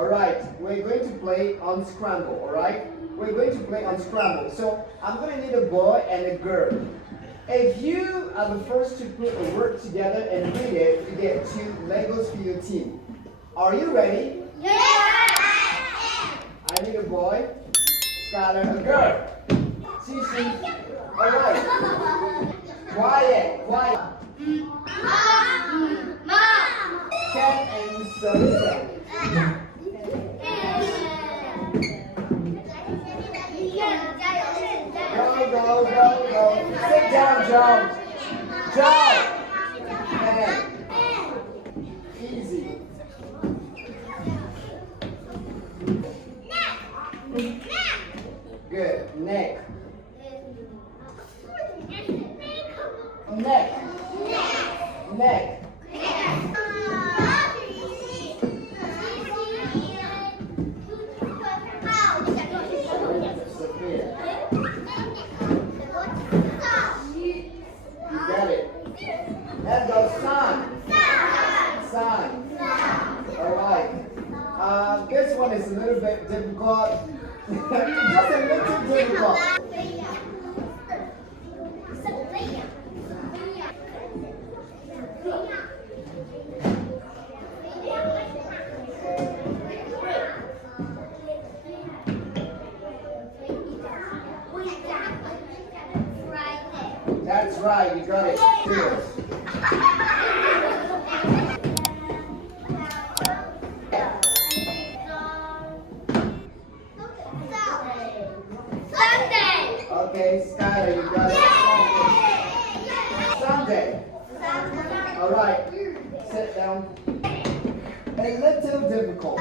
Alright, we're going to play Unscramble, alright? We're going to play Unscramble. So I'm going to need a boy and a girl. If you are the first to put a word together and read it, you get 2 Legos for your team. Are you ready? Yeah! I need a boy, Skylar, a girl. Cece, alright. Quiet. Cat and Sophia. Go. Sit down, Joe. Joe. Easy. Good. Neck. Sophia. You got it. Let's go. Sun. Alright. This one is a little bit difficult. Just a little difficult. That's right, you got it. Good. Okay, Skylar, you got it. Sunday. Alright, sit down. A little difficult.